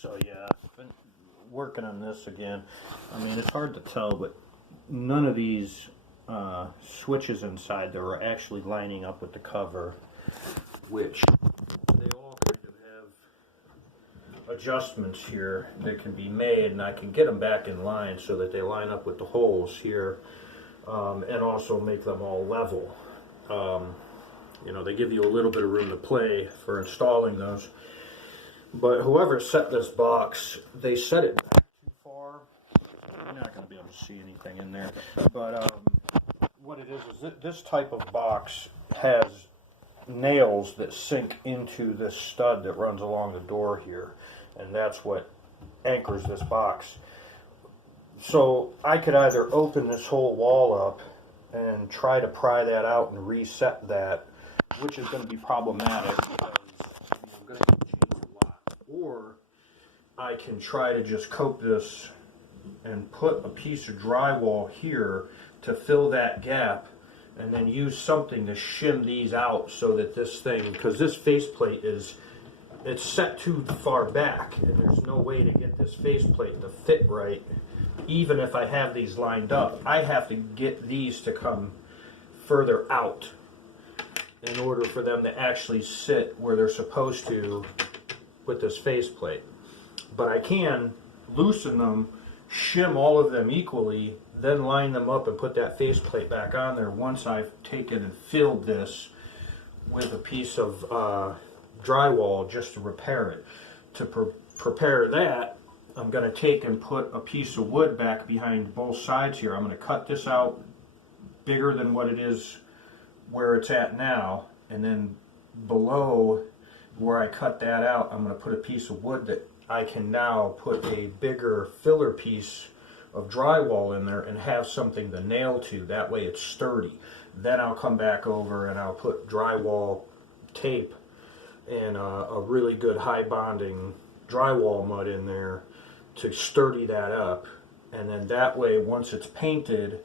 So yeah, I've been working on this again. I mean, it's hard to tell, but none of these switches inside there are actually lining up with the cover, which they all kind of have adjustments here that can be made, and I can get them back in line so that they line up with the holes here, and also make them all level. You know, they give you a little bit of room to play for installing those. But whoever set this box, they set it back too far. You're not going to be able to see anything in there. But what it is that this type of box has nails that sink into this stud that runs along the door here. And that's what anchors this box. So I could either open this whole wall up and try to pry that out and reset that, which is going to be problematic because I'm going to change a lot. Or I can try to just coat this and put a piece of drywall here to fill that gap, and then use something to shim these out so that this thing, because this faceplate it's set too far back, and there's no way to get this faceplate to fit right. Even if I have these lined up, I have to get these to come further out in order for them to actually sit where they're supposed to with this faceplate. But I can loosen them, shim all of them equally, then line them up and put that faceplate back on there once I've taken and filled this with a piece of drywall just to repair it. To prepare that, I'm going to take and put a piece of wood back behind both sides here. I'm going to cut this out bigger than what it is where it's at now, and then below where I cut that out, I'm going to put a piece of wood that I can now put a bigger filler piece of drywall in there and have something to nail to. That way it's sturdy. Then I'll come back over and I'll put drywall tape and a really good high bonding drywall mud in there to sturdy that up. And then that way, once it's painted,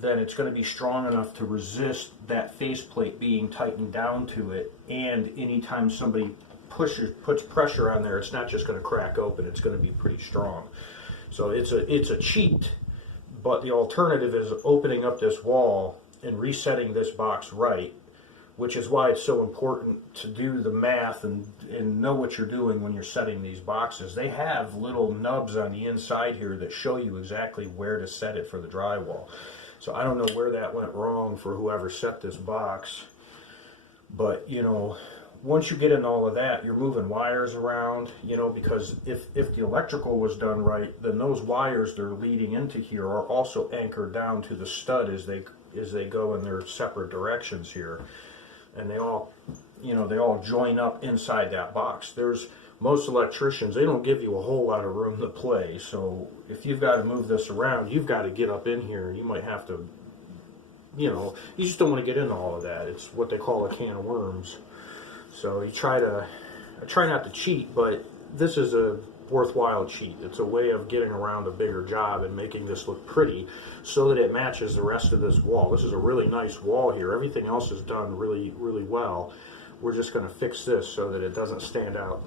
then it's going to be strong enough to resist that faceplate being tightened down to it. And anytime somebody puts pressure on there, it's not just going to crack open, it's going to be pretty strong. So it's a cheat, but the alternative is opening up this wall and resetting this box right, which is why it's so important to do the math and know what you're doing when you're setting these boxes. They have little nubs on the inside here that show you exactly where to set it for the drywall. So I don't know where that went wrong for whoever set this box, but you know, once you get in all of that, you're moving wires around, you know, because if the electrical was done right, then those wires that are leading into here are also anchored down to the stud as they go in their separate directions here. And they all, you know, they all join up inside that box. Most electricians, they don't give you a whole lot of room to play. So if you've got to move this around, you've got to get up in here, and you might have to, you know, you just don't want to get into all of that. It's what they call a can of worms. So I try not to cheat, but this is a worthwhile cheat. It's a way of getting around a bigger job and making this look pretty so that it matches the rest of this wall. This is a really nice wall here. Everything else is done really, really well. We're just going to fix this so that it doesn't stand out.